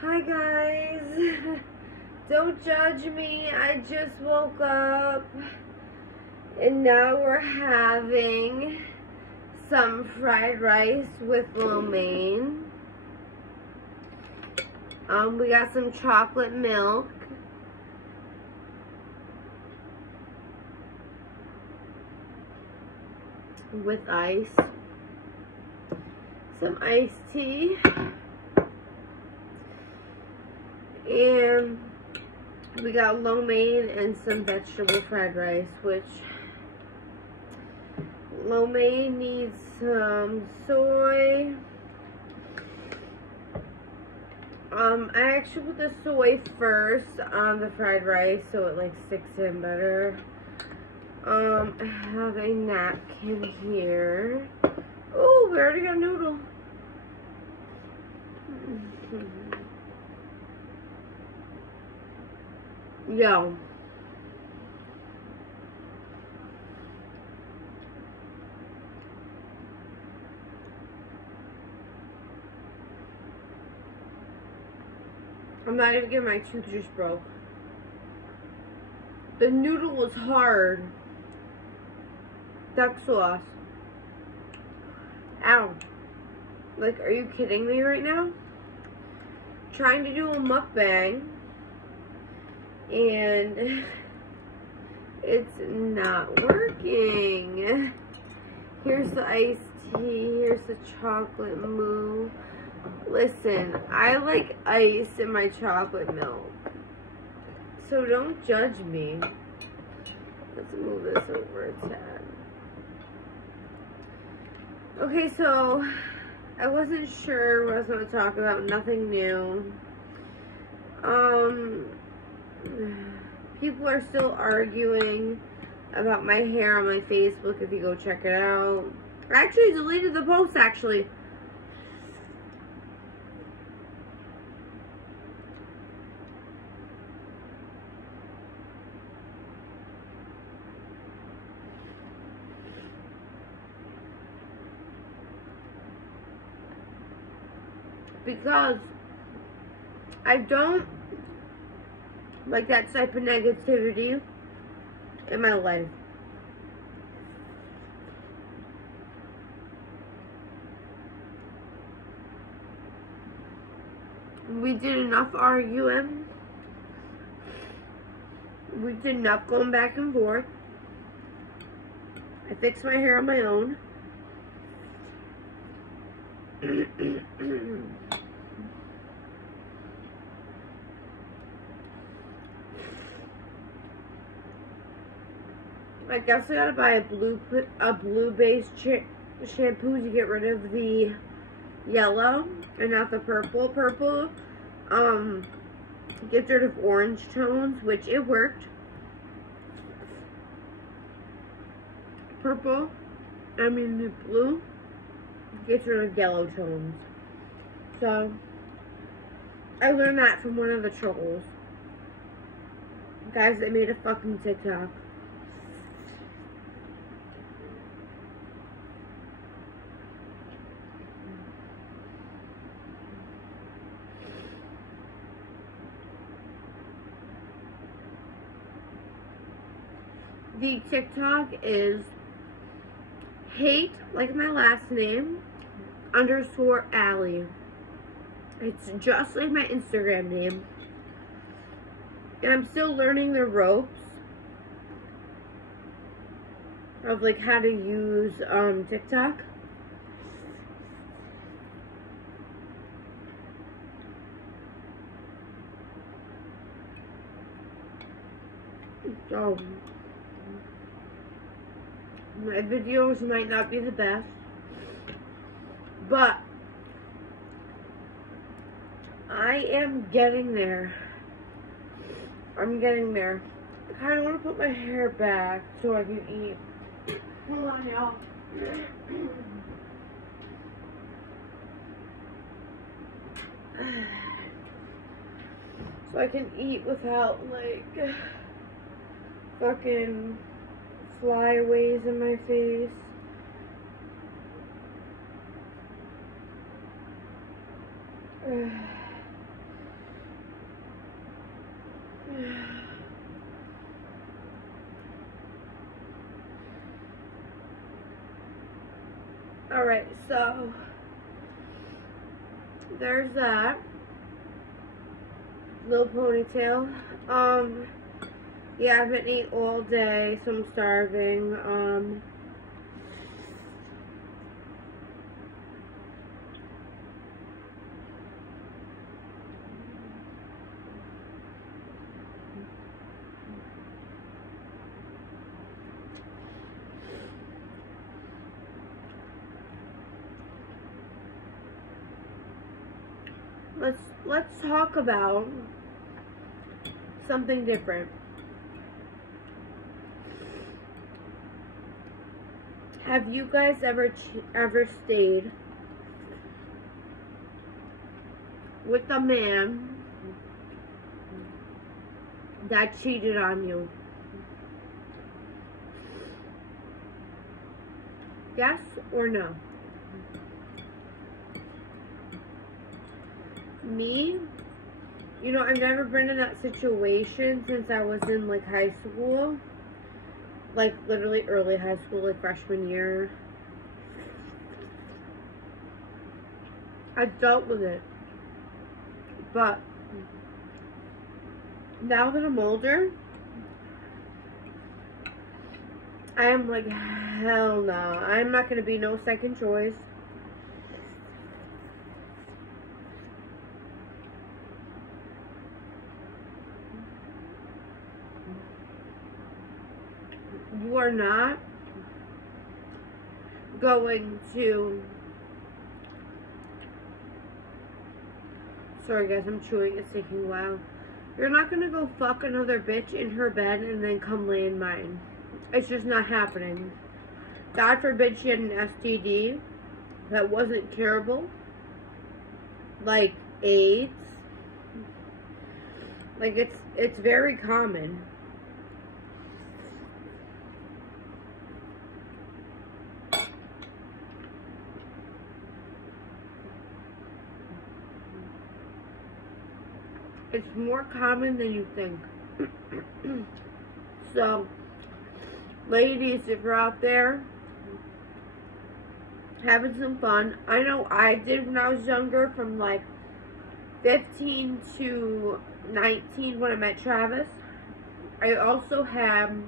Hi guys, don't judge me, I just woke up and now we're having some fried rice with lo mein. We got some chocolate milk. With ice. Some iced tea. And we got lo mein and some vegetable fried rice, which lo mein needs some soy. I actually put the soy first on the fried rice so it like sticks in better. I have a napkin here. Oh, we already got a noodle. Yo. I'm not even getting my tooth just broke. The noodle was hard. Duck sauce. Ow. Like, are you kidding me right now? Trying to do a mukbang. And it's not working. Here's the iced tea. Here's the chocolate mousse. Listen, I like ice in my chocolate milk. So don't judge me. Let's move this over a tad. Okay, so I wasn't sure what I was going to talk about. Nothing new. People are still arguing about my hair on my Facebook if you go check it out. I actually deleted the post, actually. Because I don't like that type of negativity in my life. We did enough arguing. We did enough going back and forth. I fixed my hair on my own. I guess I gotta buy a blue based shampoo to get rid of the yellow and not the purple. Purple gets rid of orange tones, which it worked. The blue gets rid of yellow tones. So I learned that from one of the trolls. Guys, they made a fucking TikTok. The TikTok is hate, like my last name, _ Allie. It's just like my Instagram name. And I'm still learning the ropes of like how to use TikTok. So my videos might not be the best, but I am getting there. I'm getting there. I kind of want to put my hair back so I can eat. Hold on, y'all. So I can eat without, like, fucking flyaways in my face. Alright, so there's that. Little ponytail. Yeah, I've been eating all day, so I'm starving. Let's talk about something different. Have you guys ever stayed with a man that cheated on you? Yes or no? Me, you know, I've never been in that situation since I was in like high school, like literally early high school, like freshman year. I've dealt with it, but now that I'm older, I am like, hell no, I'm not gonna be no second choice. You are not going to, sorry guys, I'm chewing, it's taking a while. You're not gonna go fuck another bitch in her bed and then come lay in mine. It's just not happening. God forbid she had an STD that wasn't curable, like AIDS. Like it's very common. It's more common than you think. So, ladies, if you're out there having some fun, I know I did when I was younger, from like 15 to 19 when I met Travis. I also had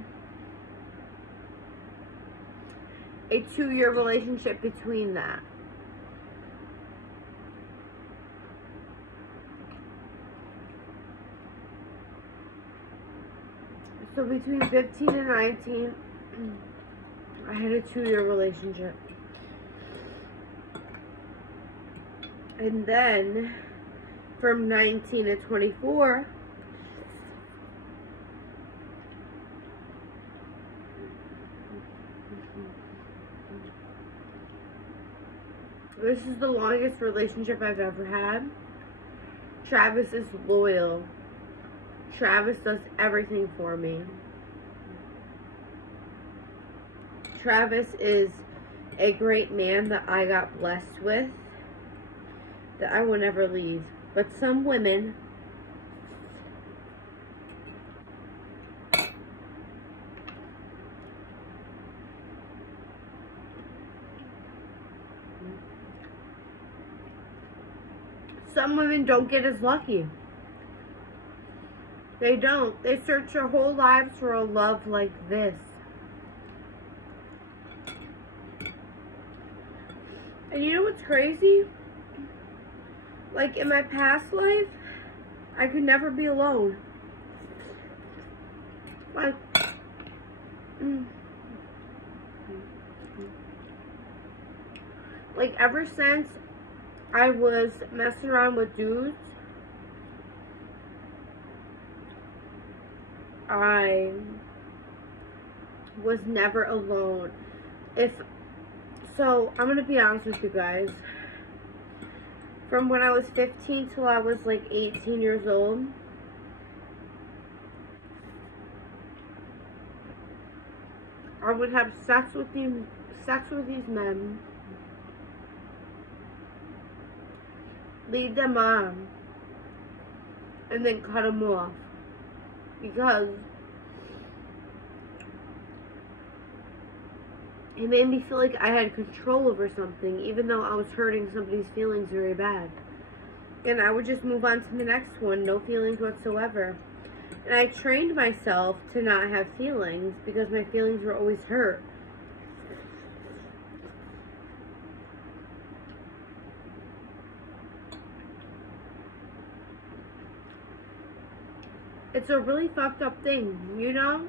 a 2-year relationship between that. So between 15 and 19, I had a 2-year relationship. And then from 19 to 24, this is the longest relationship I've ever had. Travis is loyal. Travis does everything for me. Travis is a great man that I got blessed with, that I will never leave. But some women don't get as lucky. They don't. They search their whole lives for a love like this. And you know what's crazy? Like, in my past life, I could never be alone. Like ever since I was messing around with dudes, I was never alone. So, I'm gonna be honest with you guys. From when I was 15 till I was like 18 years old, I would have sex with these men, lead them on, and then cut them off. Because it made me feel like I had control over something, even though I was hurting somebody's feelings very bad. And I would just move on to the next one, no feelings whatsoever. And I trained myself to not have feelings because my feelings were always hurt. It's a really fucked up thing, you know?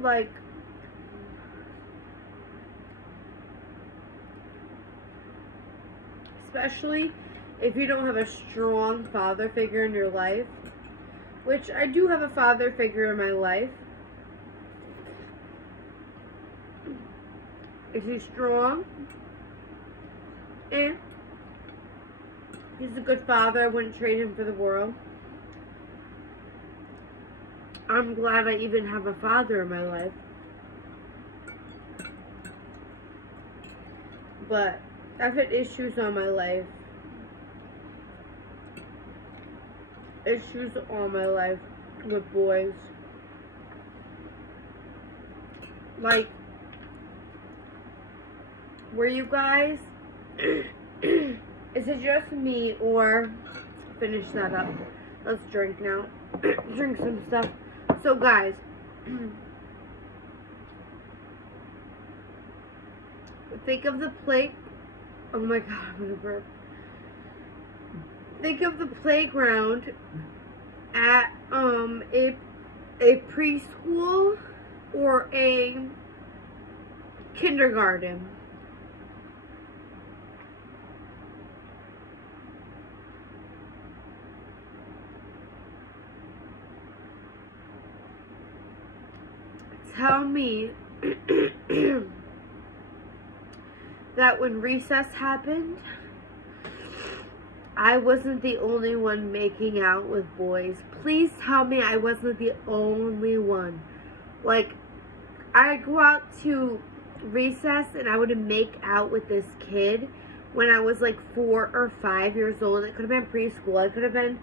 Like, especially if you don't have a strong father figure in your life, which I do have a father figure in my life. Is he strong? And he's a good father. I wouldn't trade him for the world. I'm glad I even have a father in my life. But I've had issues on my life. Issues all my life with boys. Like, were you guys, is it just me, or finish that up? Let's drink now. Drink some stuff. So guys, think of the plate. Oh my god, I'm gonna burp. Think of the playground at a preschool or a kindergarten. Tell me that when recess happened, I wasn't the only one making out with boys. Please tell me I wasn't the only one. Like, I'd go out to recess and I would make out with this kid when I was like 4 or 5 years old. It could have been preschool. I could have been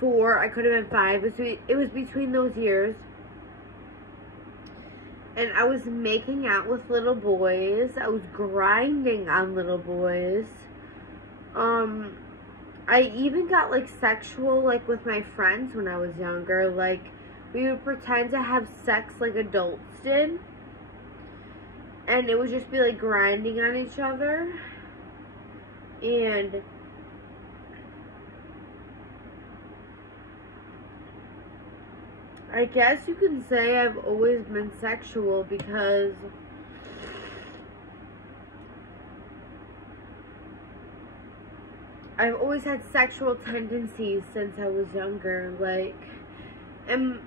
4. I could have been 5. It was between those years. And I was making out with little boys. I was grinding on little boys. I even got, like, sexual, like, with my friends when I was younger. Like, we would pretend to have sex like adults did. And it would just be, like, grinding on each other. And I guess you can say I've always been sexual because I've always had sexual tendencies since I was younger. Like, and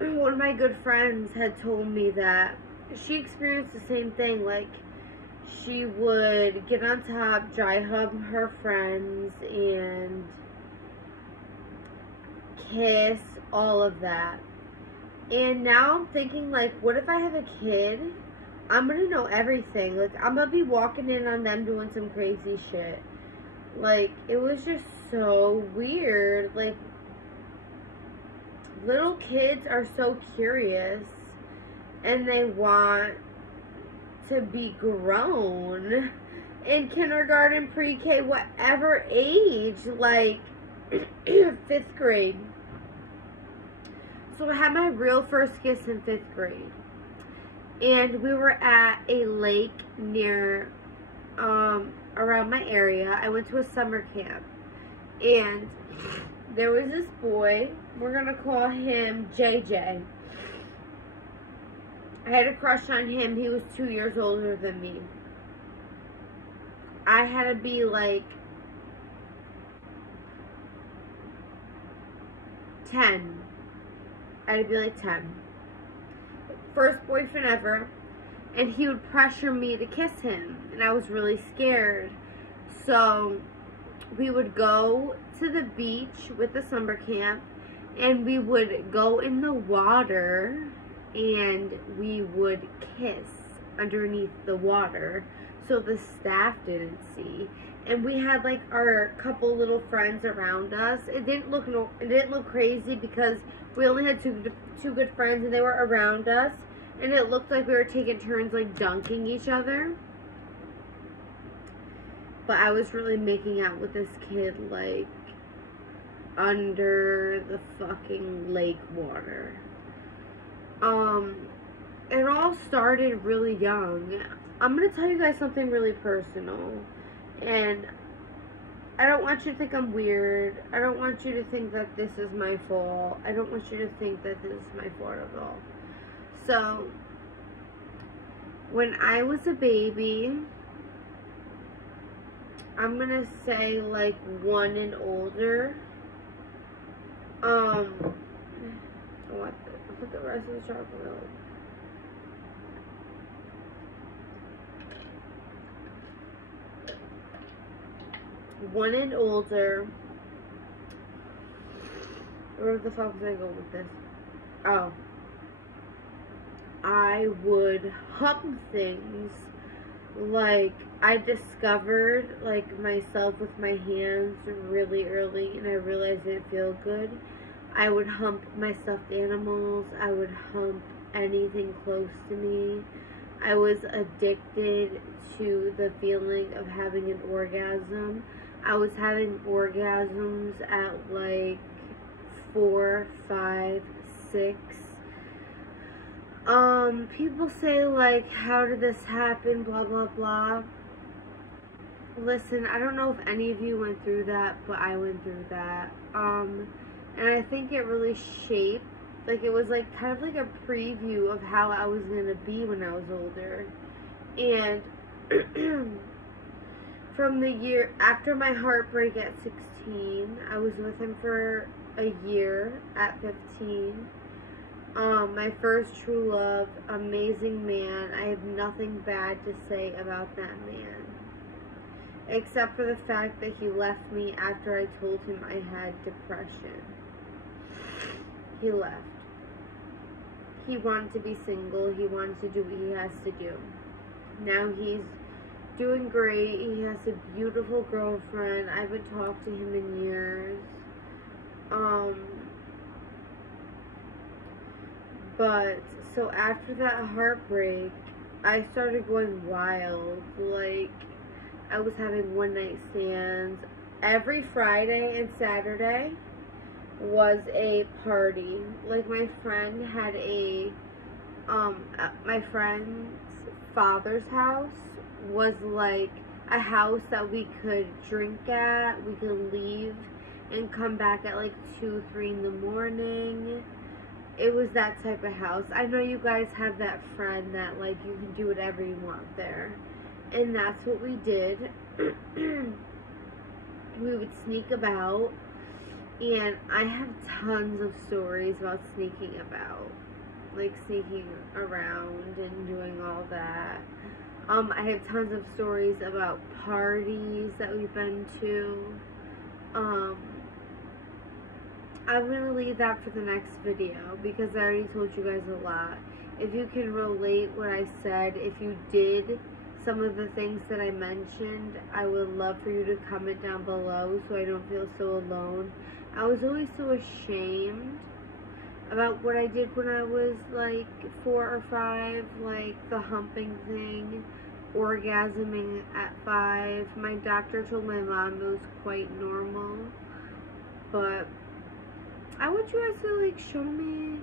one of my good friends had told me that she experienced the same thing. Like, she would get on top, dry hump her friends, and kiss, all of that. And now I'm thinking, like, what if I have a kid? I'm gonna know everything. Like, I'm gonna be walking in on them doing some crazy shit. Like, it was just so weird. Like, little kids are so curious and they want to be grown in kindergarten, pre-K, whatever age, like 5th grade. So I had my real first kiss in 5th grade. And we were at a lake near, around my area. I went to a summer camp. And there was this boy, we're going to call him JJ. I had a crush on him. He was 2 years older than me. I had to be like 10. I had to be like 10. First boyfriend ever. And he would pressure me to kiss him. And I was really scared. So we would go to the beach with the summer camp. And we would go in the water. And we would kiss underneath the water. So the staff didn't see. And we had like our couple little friends around us. It didn't look crazy because we only had two good friends and they were around us. And it looked like we were taking turns, like, dunking each other. But I was really making out with this kid, like, under the fucking lake water. It all started really young. I'm gonna tell you guys something really personal. And I don't want you to think I'm weird. I don't want you to think that this is my fault. I don't want you to think that this is my fault at all. So, when I was a baby, I'm gonna say like 1 and older. I want to put the rest of the chocolate milk. One and older. Where the fuck was I going with this? Oh. I would hump things. Like, I discovered, like, myself with my hands really early, and I realized it didn't feel good. I would hump my stuffed animals. I would hump anything close to me. I was addicted to the feeling of having an orgasm. I was having orgasms at, like, 4, 5, 6. People say, like, how did this happen, blah, blah, blah. Listen, I don't know if any of you went through that, but I went through that. And I think it really shaped, like, it was, like, kind of like a preview of how I was gonna be when I was older. And from the year after my heartbreak at 16, I was with him for a year at 15. My first true love, amazing man. I have nothing bad to say about that man. Except for the fact that he left me after I told him I had depression. He left. He wanted to be single. He wanted to do what he has to do. Now he's doing great. He has a beautiful girlfriend. I haven't talked to him in years. But, so after that heartbreak, I started going wild. Like, I was having one night stands. Every Friday and Saturday was a party. Like, my friend had my friend's father's house was like a house that we could drink at. We could leave and come back at like 2, 3 in the morning. It was that type of house. I know you guys have that friend that, like, you can do whatever you want there. And that's what we did. We would sneak about. And I have tons of stories about sneaking about. Like, sneaking around and doing all that. I have tons of stories about parties that we've been to. I'm going to leave that for the next video because I already told you guys a lot. If you can relate what I said, if you did some of the things that I mentioned, I would love for you to comment down below so I don't feel so alone. I was always so ashamed about what I did when I was like 4 or 5, like the humping thing, orgasming at 5. My doctor told my mom it was quite normal, but I want you guys to, like, show me,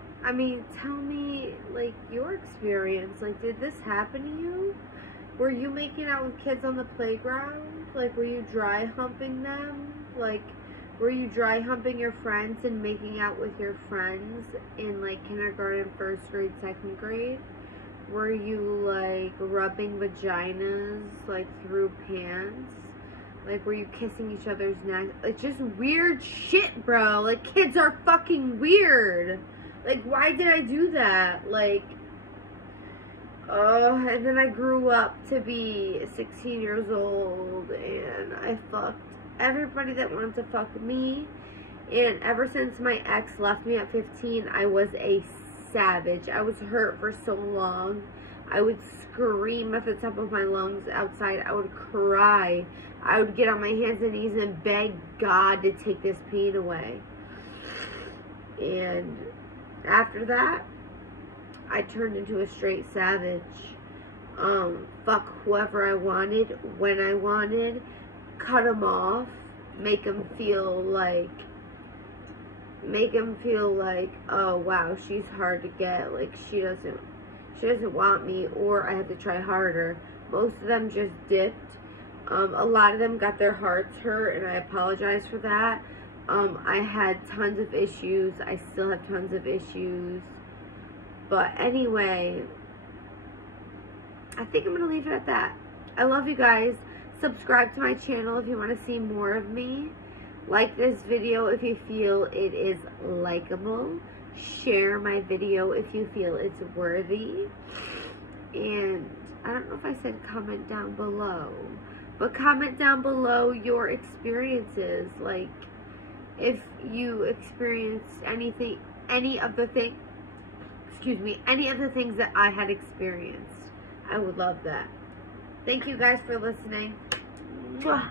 tell me, like, your experience. Like, did this happen to you? Were you making out with kids on the playground? Like, were you dry humping them? Like, were you dry humping your friends and making out with your friends in, like, kindergarten, 1st grade, 2nd grade? Were you, like, rubbing vaginas, like, through pants? Like, were you kissing each other's necks? Like, just weird shit, bro. Like, kids are fucking weird. Like, why did I do that? Like, and then I grew up to be 16 years old, and I fucked everybody that wanted to fuck me. And ever since my ex left me at 15, I was a savage. I was hurt for so long. I would scream at the top of my lungs outside. I would cry. I would get on my hands and knees and beg God to take this pain away. And after that, I turned into a straight savage. Fuck whoever I wanted, when I wanted, cut them off, make them feel like, oh wow, she's hard to get, like she doesn't want me, or I have to try harder. Most of them just dipped. A lot of them got their hearts hurt, and I apologize for that. I had tons of issues. I still have tons of issues. But anyway, I think I'm going to leave it at that. I love you guys. Subscribe to my channel if you want to see more of me. Like this video if you feel it is likable. Share my video if you feel it's worthy. And I don't know if I said comment down below. But comment down below your experiences. Like, if you experienced anything, any of the things that I had experienced. I would love that. Thank you guys for listening. Mwah.